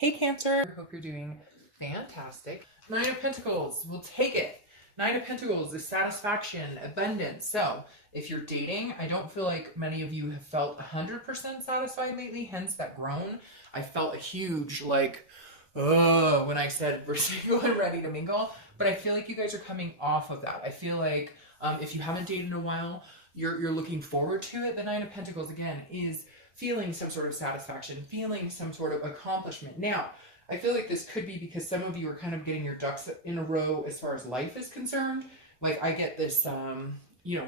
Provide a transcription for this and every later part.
Hey Cancer, hope you're doing fantastic. Nine of Pentacles, we'll take it. Nine of Pentacles is satisfaction, abundance. So if you're dating, I don't feel like many of you have felt 100% satisfied lately, hence that groan. I felt a huge when I said we're single and ready to mingle, but I feel like you guys are coming off of that. I feel like if you haven't dated in a while, you're looking forward to it. The Nine of Pentacles, again, is feeling some sort of satisfaction, feeling some sort of accomplishment. Now, I feel like this could be because some of you are kind of getting your ducks in a row as far as life is concerned. Like I get this,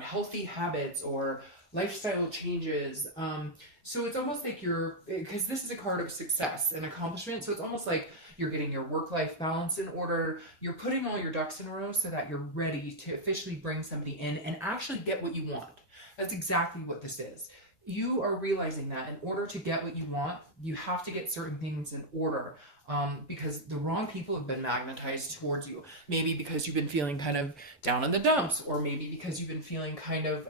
healthy habits or lifestyle changes. So it's almost like because this is a card of success and accomplishment. So it's almost like you're getting your work-life balance in order. You're putting all your ducks in a row so that you're ready to officially bring somebody in and actually get what you want. That's exactly what this is. You are realizing that in order to get what you want, you have to get certain things in order because the wrong people have been magnetized towards you. Maybe because you've been feeling kind of down in the dumps, or maybe because you've been feeling kind of,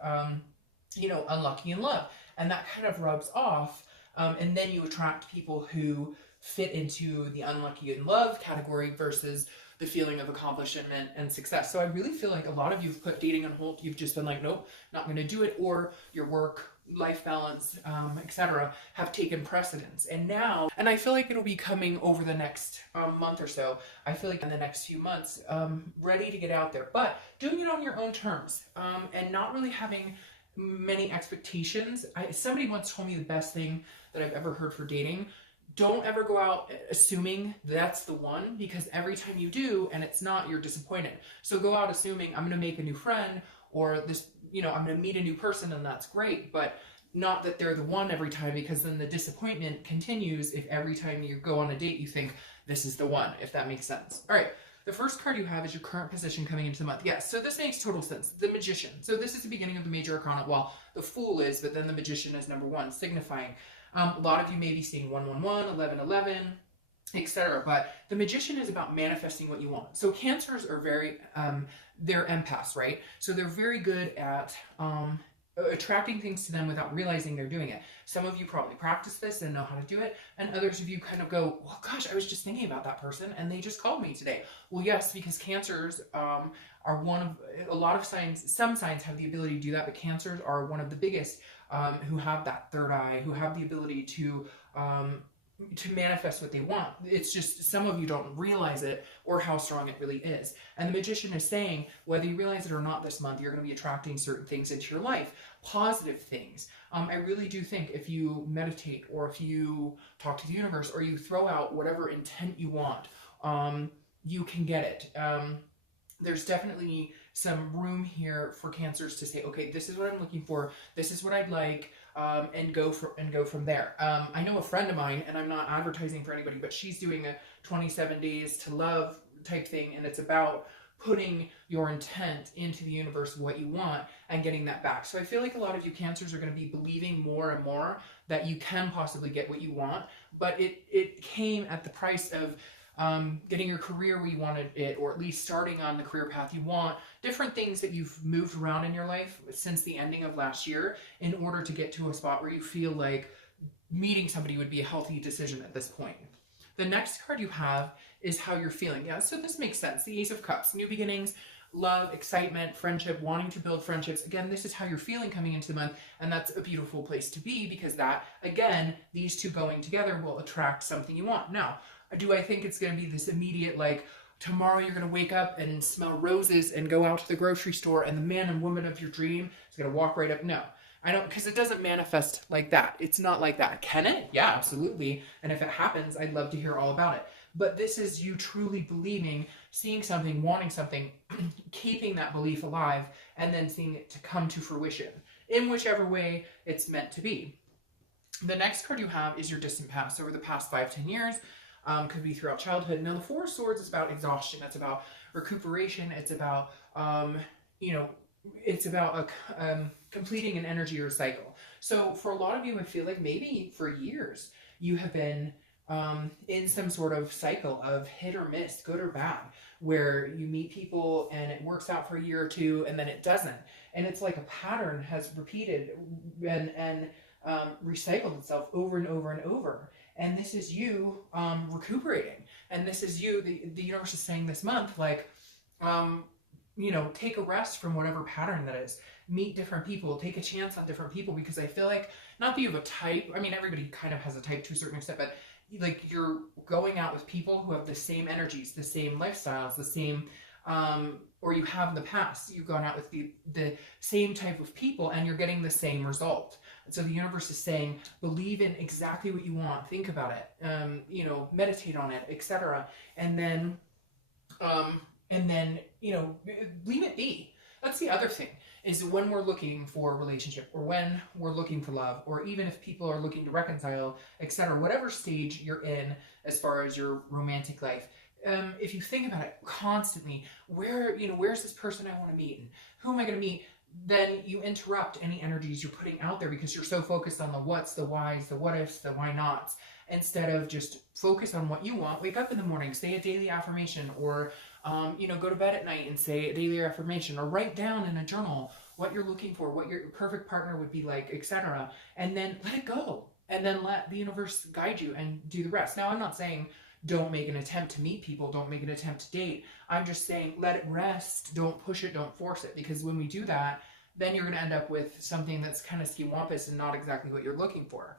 unlucky in love. And that kind of rubs off. And then you attract people who fit into the unlucky in love category versus the feeling of accomplishment and success. So I really feel like a lot of you have put dating on hold. You've just been like, nope, not going to do it. Or your work, life balance, etc. have taken precedence. And I feel like it'll be coming over the next month or so. I feel like in the next few months, ready to get out there, but doing it on your own terms and not really having many expectations. Somebody once told me the best thing that I've ever heard for dating: don't ever go out assuming that's the one, because every time you do and it's not, you're disappointed. So go out assuming I'm going to make a new friend, or this, I'm going to meet a new person, and that's great, but not that they're the one every time, because then the disappointment continues if every time you go on a date you think this is the one, if that makes sense. All right. The first card you have is your current position coming into the month. Yes, so this makes total sense. The Magician. So this is the beginning of the major arcana. Well, the Fool is, but then the Magician is number one, signifying. A lot of you may be seeing 111, 1111, etc. But the Magician is about manifesting what you want. So Cancers are very, they're empaths, right? So they're very good at attracting things to them without realizing they're doing it. Some of you probably practice this and know how to do it, and others of you kind of go, well, gosh, I was just thinking about that person and they just called me today. Well, yes, because Cancers are one of a lot of signs. Some signs have the ability to do that, but Cancers are one of the biggest who have that third eye, who have the ability to manifest what they want. It's just some of you don't realize it or how strong it really is. And the Magician is saying, whether you realize it or not this month, you're going to be attracting certain things into your life, positive things. I really do think if you meditate, or if you talk to the universe, or you throw out whatever intent you want, you can get it. There's definitely some room here for Cancers to say, okay, this is what I'm looking for, this is what I'd like, and go from there. I know a friend of mine, and I'm not advertising for anybody, but she's doing a 27 days to love type thing, and it's about putting your intent into the universe, what you want, and getting that back. So I feel like a lot of you Cancers are going to be believing more and more that you can possibly get what you want, but it came at the price of getting your career where you wanted it, or at least starting on the career path you want, different things that you've moved around in your life since the ending of last year in order to get to a spot where you feel like meeting somebody would be a healthy decision at this point. The next card you have is how you're feeling. Yeah, so this makes sense. The Ace of Cups, new beginnings, love, excitement, friendship, wanting to build friendships. Again, this is how you're feeling coming into the month, and that's a beautiful place to be, because that, again, these two going together will attract something you want. Now, do I think it's going to be this immediate, like, tomorrow you're going to wake up and smell roses and go out to the grocery store and the man and woman of your dream is going to walk right up? No, I don't, because it doesn't manifest like that. It's not like that. Can it? Yeah, absolutely. And if it happens, I'd love to hear all about it. But this is you truly believing, seeing something, wanting something, keeping that belief alive, and then seeing it to come to fruition in whichever way it's meant to be. The next card you have is your distant past. Over the past 5-10 years, could be throughout childhood. Now, the Four of Swords is about exhaustion. It's about recuperation. It's about, completing an energy or cycle. So for a lot of you, I feel like maybe for years you have been in some sort of cycle of hit or miss, good or bad, where you meet people and it works out for a year or two and then it doesn't. And it's like a pattern has repeated and recycled itself over and over and over. and this is you recuperating, and this is you, the universe is saying this month, like, you know, take a rest from whatever pattern that is. Meet different people, take a chance on different people, because I feel like, not that you have a type, I mean, everybody kind of has a type to a certain extent, but like, you're going out with people who have the same energies, the same lifestyles, the same, or you have in the past, you've gone out with the same type of people, and you're getting the same result. So the universe is saying, believe in exactly what you want, think about it, you know, meditate on it, etc. And then, you know, leave it be. That's the other thing, is when we're looking for a relationship, or when we're looking for love, or even if people are looking to reconcile, etc., whatever stage you're in as far as your romantic life, if you think about it constantly, where's this person I want to meet, and who am I going to meet, then you interrupt any energies you're putting out there, because you're so focused on the what's, the whys, the what ifs, the why nots, instead of just focus on what you want. Wake up in the morning, say a daily affirmation, or you know, go to bed at night and say a daily affirmation, or write down in a journal what you're looking for, what your perfect partner would be like, etc. And then let it go, and then let the universe guide you and do the rest. Now, I'm not saying don't make an attempt to meet people, don't make an attempt to date. I'm just saying let it rest, don't push it, don't force it, because when we do that, then you're going to end up with something that's kind of ski-wampus and not exactly what you're looking for.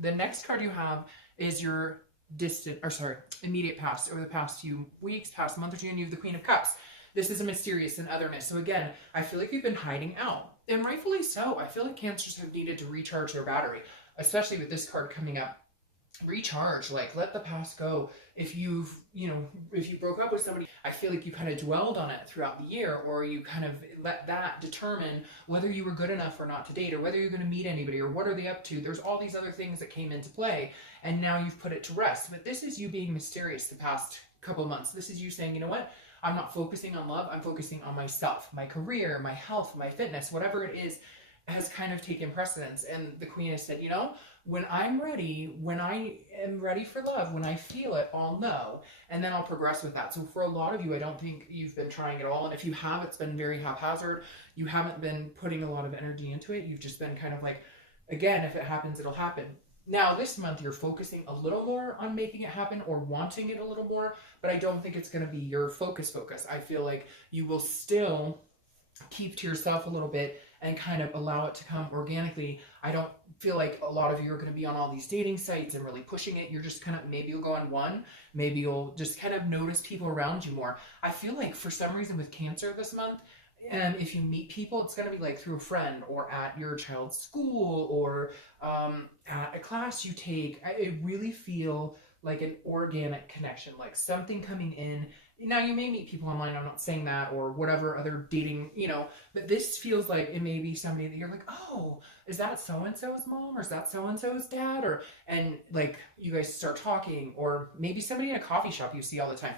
The next card you have is your immediate past, over the past few weeks, past month or two, and you have the Queen of Cups. This is a mysterious and otherness. So again, I feel like you've been hiding out, and rightfully so. I feel like Cancers have needed to recharge their battery, especially with this card coming up. Recharge, like, let the past go. If you broke up with somebody, I feel like you kind of dwelled on it throughout the year, or you kind of let that determine whether you were good enough or not to date, or whether you're going to meet anybody, or what are they up to. There's all these other things that came into play, and now you've put it to rest. But this is you being mysterious the past couple months. This is you saying, you know what, I'm not focusing on love, I'm focusing on myself, my career, my health, my fitness, whatever it is has kind of taken precedence. And the Queen has said, you know, when I'm ready, when I am ready for love, when I feel it, I'll know, and then I'll progress with that. So for a lot of you, I don't think you've been trying at all. And if you have, it's been very haphazard. You haven't been putting a lot of energy into it. You've just been kind of like, again, if it happens, it'll happen. Now, this month, you're focusing a little more on making it happen, or wanting it a little more, but I don't think it's going to be your focus. I feel like you will still keep to yourself a little bit and kind of allow it to come organically. I don't feel like a lot of you are going to be on all these dating sites and really pushing it. You're just kind of, maybe you'll go on one, maybe you'll just kind of notice people around you more. I feel like for some reason with Cancer this month, if you meet people, it's going to be like through a friend, or at your child's school, or at a class you take. I really feel like an organic connection, like something coming in. Now, you may meet people online, I'm not saying that, or whatever other dating, you know, but this feels like it may be somebody that you're like, oh, is that so-and-so's mom, or is that so-and-so's dad? And like, you guys start talking, or maybe somebody in a coffee shop you see all the time.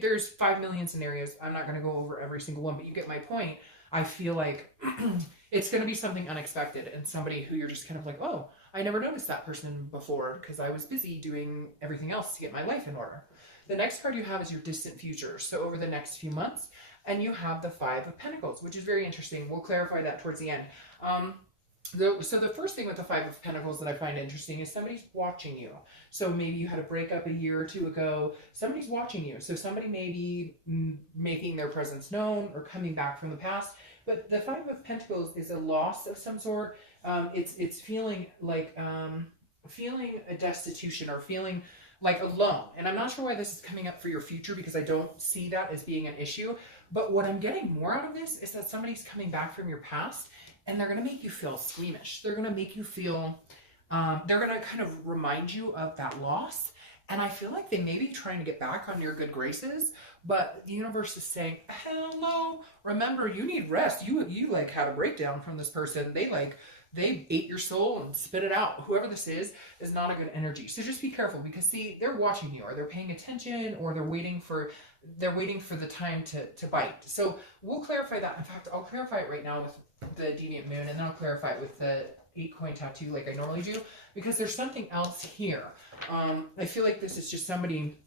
There's 5 million scenarios. I'm not going to go over every single one, but you get my point. I feel like it's going to be something unexpected, and somebody who you're just kind of like, oh, I never noticed that person before because I was busy doing everything else to get my life in order. The next card you have is your distant future, so over the next few months, and you have the Five of Pentacles, which is very interesting. We'll clarify that towards the end. So the first thing with the Five of Pentacles that I find interesting is somebody's watching you. So maybe you had a breakup a year or two ago. Somebody's watching you. So somebody may be making their presence known or coming back from the past. But the Five of Pentacles is a loss of some sort. It's feeling like feeling a destitution, or feeling like alone. And I'm not sure why this is coming up for your future, because I don't see that as being an issue. But what I'm getting more out of this is that somebody's coming back from your past, and they're going to make you feel squeamish. They're going to make you feel, they're going to kind of remind you of that loss. And I feel like they may be trying to get back on your good graces, but the universe is saying, hello, remember, you need rest. You like had a breakdown from this person. They ate your soul and spit it out. Whoever this is not a good energy. So just be careful, because see, they're watching you, or they're paying attention, or they're waiting for the time to bite. So we'll clarify that. In fact, I'll clarify it right now with the Deviant Moon, and then I'll clarify it with the 8-coin tattoo like I normally do, because there's something else here. I feel like this is just somebody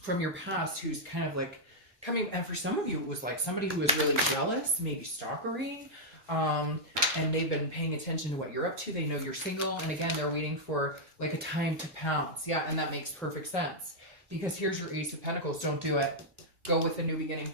from your past who's kind of like coming, and for some of you it was like somebody who was really jealous, maybe stalkery, and they've been paying attention to what you're up to. They know you're single, and again, they're waiting for like a time to pounce. Yeah, and that makes perfect sense, because here's your Ace of Pentacles. Don't do it. Go with the new beginning.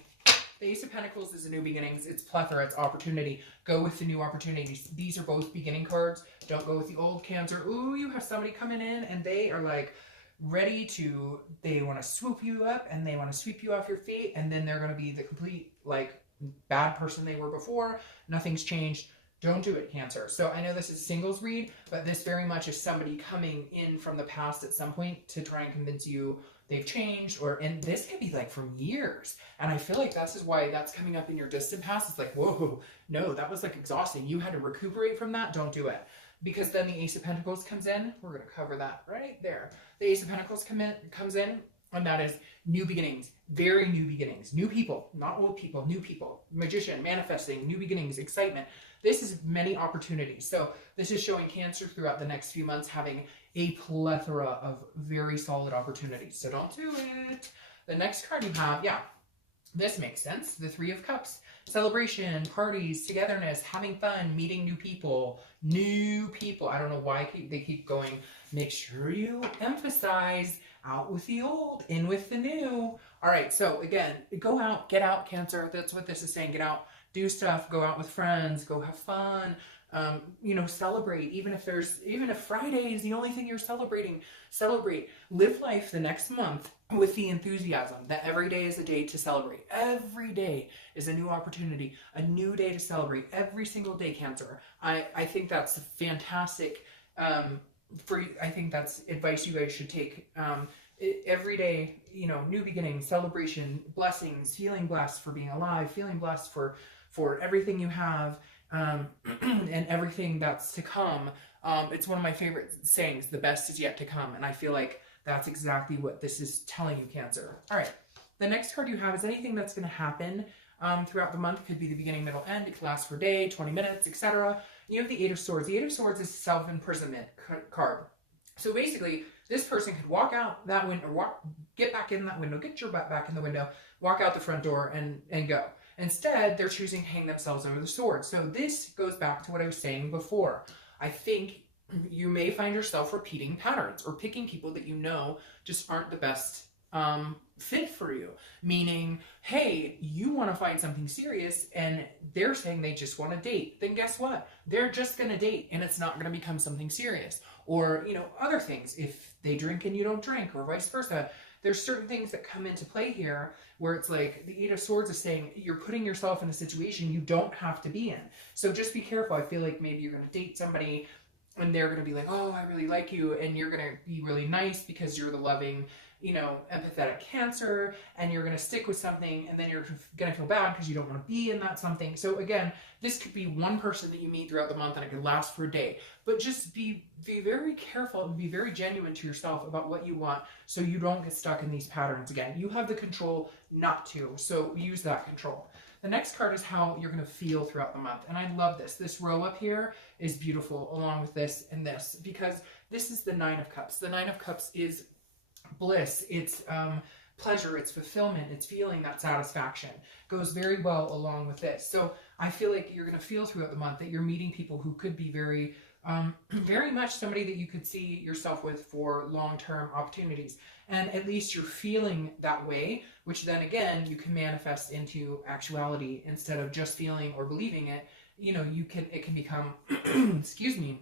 The Ace of Pentacles is a new beginnings. It's plethora. It's opportunity. Go with the new opportunities. These are both beginning cards. Don't go with the old Cancer. Ooh, you have somebody coming in and they are like ready to, they want to swoop you up and they want to sweep you off your feet, and then they're going to be the complete like bad person they were before. Nothing's changed. Don't do it, Cancer. So I know this is a singles read, but this very much is somebody coming in from the past at some point to try and convince you they've changed, and this could be like from years. And I feel like this is why that's coming up in your distant past. It's like, whoa, no, that was like exhausting. You had to recuperate from that. Don't do it. Because then the Ace of Pentacles comes in. We're going to cover that right there. The Ace of Pentacles comes in, and that is new beginnings, very new beginnings, new people, not old people, new people, magician, manifesting, new beginnings, excitement. This is many opportunities. So this is showing Cancer throughout the next few months having a plethora of very solid opportunities. So don't do it. The next card you have, yeah, this makes sense. The Three of Cups. Celebration, parties, togetherness, having fun, meeting new people. New people. I don't know why they keep going. Make sure you emphasize out with the old, in with the new. All right, so again, go out, get out, Cancer. That's what this is saying. Get out, do stuff, go out with friends, go have fun. You know, celebrate. Even if Friday is the only thing you're celebrating, celebrate. Live life the next month with the enthusiasm that every day is a day to celebrate. Every day is a new opportunity, a new day to celebrate. Every single day, Cancer. I think that's fantastic. I think that's advice you guys should take. Every day, you know, new beginning, celebration, blessings, feeling blessed for being alive, feeling blessed for everything you have. And everything that's to come. It's one of my favorite sayings, the best is yet to come. And I feel like that's exactly what this is telling you, Cancer. All right. The next card you have is anything that's going to happen throughout the month. It could be the beginning, middle, end. It could last for a day, 20 minutes, etc. You have the Eight of Swords. The Eight of Swords is self-imprisonment card. So basically, this person could walk out that window, get back in that window, get your butt back in the window, walk out the front door and go. Instead, they're choosing to hang themselves under the sword. So this goes back to what I was saying before. I think you may find yourself repeating patterns or picking people that you know just aren't the best fit for you. Meaning, hey, you want to find something serious and they're saying they just want to date. Then guess what? They're just going to date and it's not going to become something serious. Or, you know, other things. If they drink and you don't drink, or vice versa. There's certain things that come into play here where it's like the Eight of Swords is saying you're putting yourself in a situation you don't have to be in. So just be careful. I feel like maybe you're going to date somebody and they're going to be like, oh, I really like you. And you're going to be really nice because you're the loving, you know, empathetic Cancer, and you're going to stick with something, and then you're going to feel bad because you don't want to be in that something. So again, this could be one person that you meet throughout the month and it could last for a day. But just be very careful and be very genuine to yourself about what you want so you don't get stuck in these patterns again. You have the control not to, so use that control. The next card is how you're going to feel throughout the month. And I love this. This row up here is beautiful along with this and this, because this is the Nine of Cups. The Nine of Cups is bliss, it's pleasure, it's fulfillment, it's feeling that satisfaction. Goes very well along with this. So I feel like you're going to feel throughout the month that you're meeting people who could be very much somebody that you could see yourself with for long-term opportunities. And at least you're feeling that way, which then again, you can manifest into actuality instead of just feeling or believing it. You know, it can become, excuse me,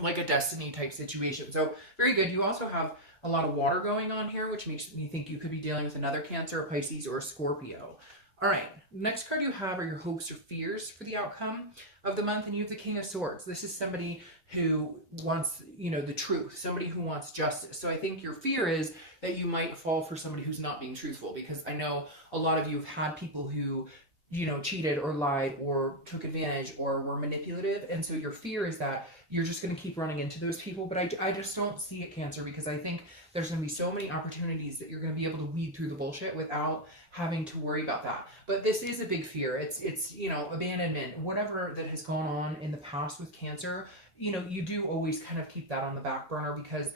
like a destiny type situation. So very good. You also have a lot of water going on here, which makes me think you could be dealing with another Cancer, a Pisces, or a Scorpio. All right, next card you have are your hopes or fears for the outcome of the month, and you have the King of Swords. This is somebody who wants, you know, the truth, somebody who wants justice. So I think your fear is that you might fall for somebody who's not being truthful, because I know a lot of you have had people who, you know, cheated or lied or took advantage or were manipulative. And so your fear is that you're just going to keep running into those people. But I just don't see it, Cancer, because I think there's going to be so many opportunities that you're going to be able to weed through the bullshit without having to worry about that. But this is a big fear. It's you know, abandonment, whatever that has gone on in the past with Cancer. You know, you do always kind of keep that on the back burner because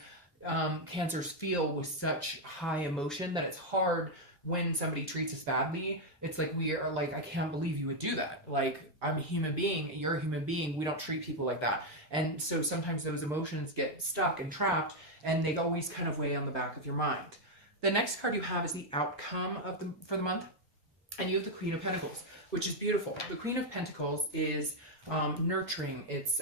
Cancers feel with such high emotion that it's hard when somebody treats us badly, it's like we are like, I can't believe you would do that. Like, I'm a human being, you're a human being, we don't treat people like that. And so sometimes those emotions get stuck and trapped, and they always kind of weigh on the back of your mind. The next card you have is the outcome of for the month, and you have the Queen of Pentacles, which is beautiful. The Queen of Pentacles is nurturing. It's,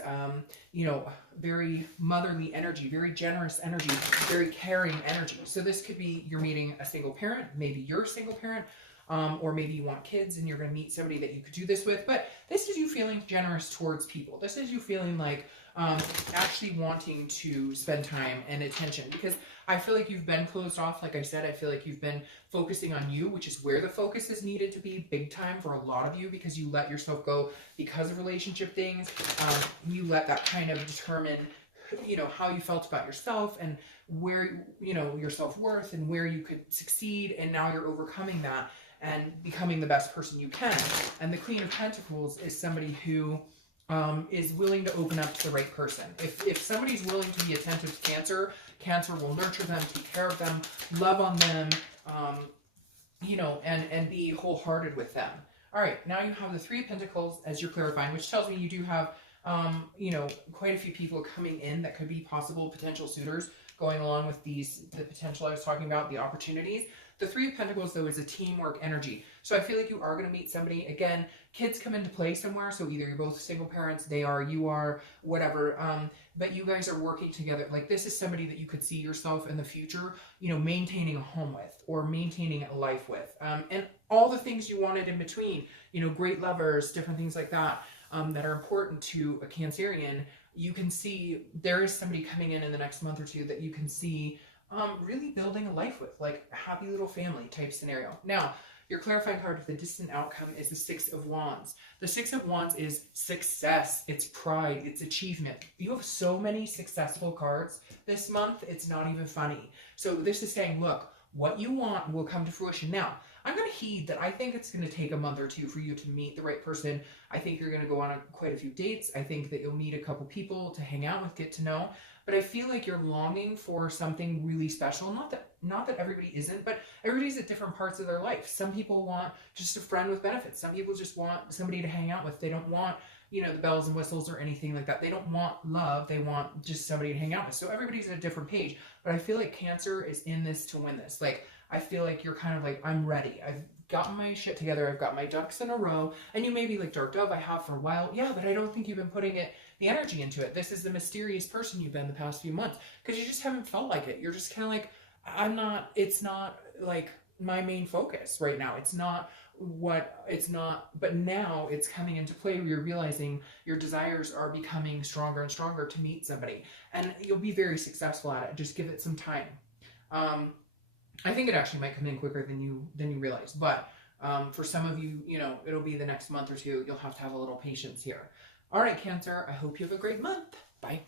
you know, very motherly energy, very generous energy, very caring energy. So this could be you're meeting a single parent, maybe you're a single parent, or maybe you want kids and you're going to meet somebody that you could do this with. But this is you feeling generous towards people. This is you feeling like actually wanting to spend time and attention, because I feel like you've been closed off. Like I said, I feel like you've been focusing on you, which is where the focus is needed to be big time for a lot of you, because you let yourself go because of relationship things. You let that kind of determine, you know, how you felt about yourself and where, you know, your self-worth and where you could succeed. And now you're overcoming that and becoming the best person you can. And the Queen of Pentacles is somebody who is willing to open up to the right person. If somebody's willing to be attentive to Cancer, Cancer will nurture them, take care of them, love on them, you know, and be wholehearted with them. All right, now you have the Three of Pentacles as you're clarifying, which tells me you do have, you know, quite a few people coming in that could be possible potential suitors going along with the potential I was talking about, the opportunities. The Three of Pentacles, though, is a teamwork energy. So I feel like you are going to meet somebody. Again, kids come into play somewhere. So either you're both single parents, they are, you are, whatever. But you guys are working together. Like, this is somebody that you could see yourself in the future, you know, maintaining a home with or maintaining a life with. And all the things you wanted in between, you know, great lovers, different things like that, that are important to a Cancerian. You can see there is somebody coming in the next month or two that you can see really building a life with, like a happy little family type scenario. Now, your clarifying card with the distant outcome is the Six of Wands. The Six of Wands is success, it's pride, it's achievement. You have so many successful cards this month, it's not even funny. So this is saying, look, what you want will come to fruition. Now, I'm going to heed that I think it's going to take a month or two for you to meet the right person. I think you're going to go on quite a few dates. I think that you'll meet a couple people to hang out with, get to know. But I feel like you're longing for something really special. Not that everybody isn't, but everybody's at different parts of their life. Some people want just a friend with benefits. Some people just want somebody to hang out with. They don't want, you know, the bells and whistles or anything like that. They don't want love. They want just somebody to hang out with. So everybody's at a different page. But I feel like Cancer is in this to win this. Like, I feel like you're kind of like, I'm ready. I've gotten my shit together. I've got my ducks in a row. And you may be like, Dark Dove, I have for a while. Yeah, but I don't think you've been putting the energy into it. This is the mysterious person you've been the past few months, because you just haven't felt like it. You're just kind of like, it's not like my main focus right now. But now it's coming into play where you're realizing your desires are becoming stronger and stronger to meet somebody. And you'll be very successful at it. Just give it some time. I think it actually might come in quicker than you realize. But for some of you, you know, it'll be the next month or two. You'll have to have a little patience here. All right, Cancer, I hope you have a great month. Bye.